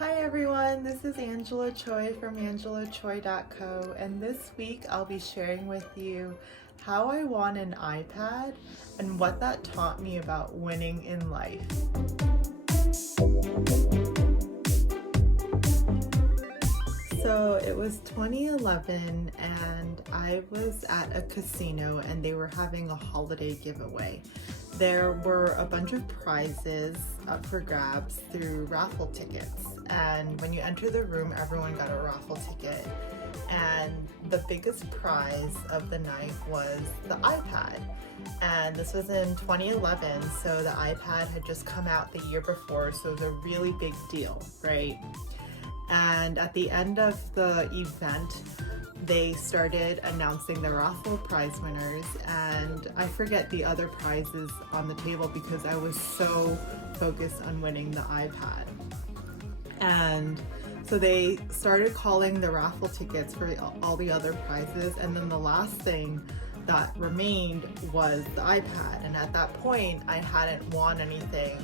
Hi everyone, this is Angela Choi from angelachoi.co, and this week I'll be sharing with you how I won an iPad and what that taught me about winning in life. So it was 2011 and I was at a casino and they were having a holiday giveaway. There were a bunch of prizes up for grabs through raffle tickets, and when you enter the room everyone got a raffle ticket, and the biggest prize of the night was the iPad. And this was in 2011, so the iPad had just come out the year before, so it was a really big deal, right? And at the end of the event, they started announcing the raffle prize winners, and I forget the other prizes on the table because I was so focused on winning the iPad. And so they started calling the raffle tickets for all the other prizes, and then the last thing that remained was the iPad. And at that point I hadn't won anything,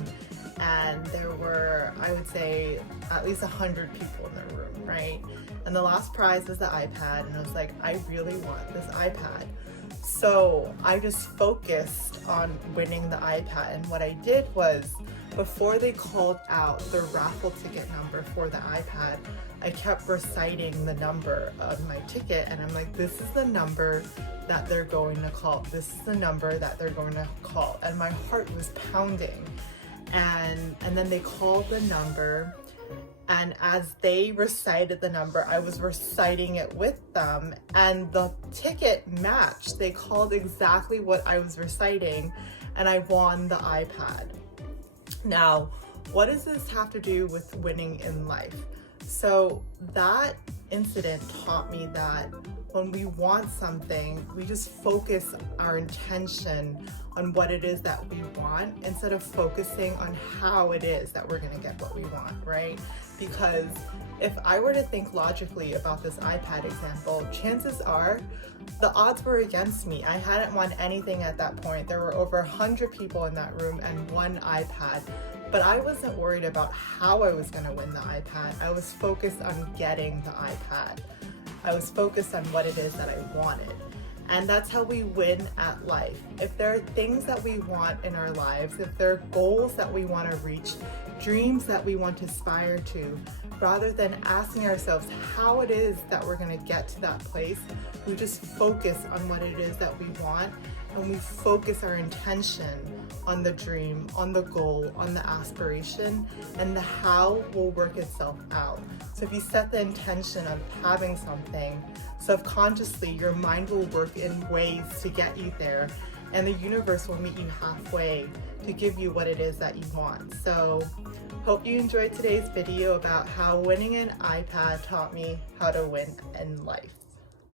and there were, I would say, at least 100 people in the room, right? And the last prize was the iPad, and I was like, I really want this iPad. So I just focused on winning the iPad, and what I did was, before they called out the raffle ticket number for the iPad, I kept reciting the number of my ticket, and I'm like, this is the number that they're going to call. This is the number that they're going to call. And my heart was pounding. And then they called the number, and as they recited the number, I was reciting it with them, and the ticket matched. They called exactly what I was reciting, and I won the iPad. Now, what does this have to do with winning in life? So that incident taught me that when we want something, we just focus our intention on what it is that we want instead of focusing on how it is that we're gonna get what we want, right? Because if I were to think logically about this iPad example, chances are the odds were against me. I hadn't won anything at that point. There were over 100 people in that room and one iPad. But I wasn't worried about how I was gonna win the iPad. I was focused on getting the iPad. I was focused on what it is that I wanted. And that's how we win at life. If there are things that we want in our lives, if there are goals that we want to reach, dreams that we want to aspire to, rather than asking ourselves how it is that we're going to get to that place, we just focus on what it is that we want, and we focus our intention on the dream, on the goal, on the aspiration, and the how will work itself out. So if you set the intention of having something, subconsciously your mind will work in ways to get you there, and the universe will meet you halfway to give you what it is that you want. So hope you enjoyed today's video about how winning an iPad taught me how to win in life.